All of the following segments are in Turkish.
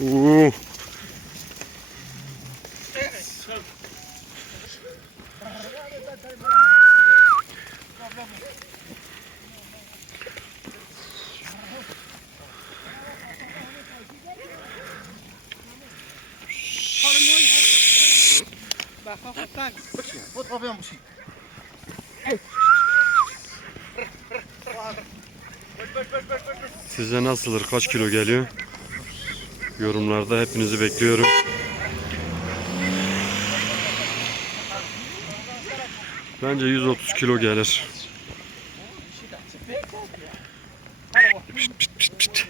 Oo. Size nasıldır? Kaç kilo geliyor? Yorumlarda hepinizi bekliyorum. Bence 130 kilo gelir. Pişt, pişt, pişt, pişt.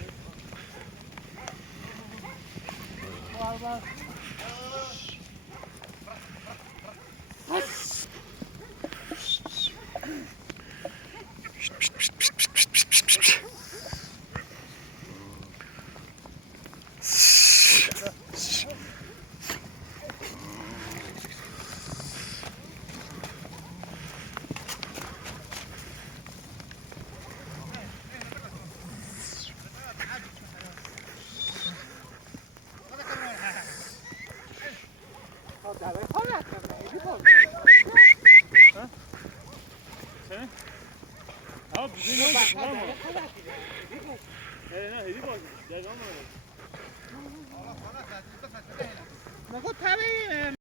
Ha bizim oydu. Tamam mı? He ne hedi bak. Devam edelim. Ne kadar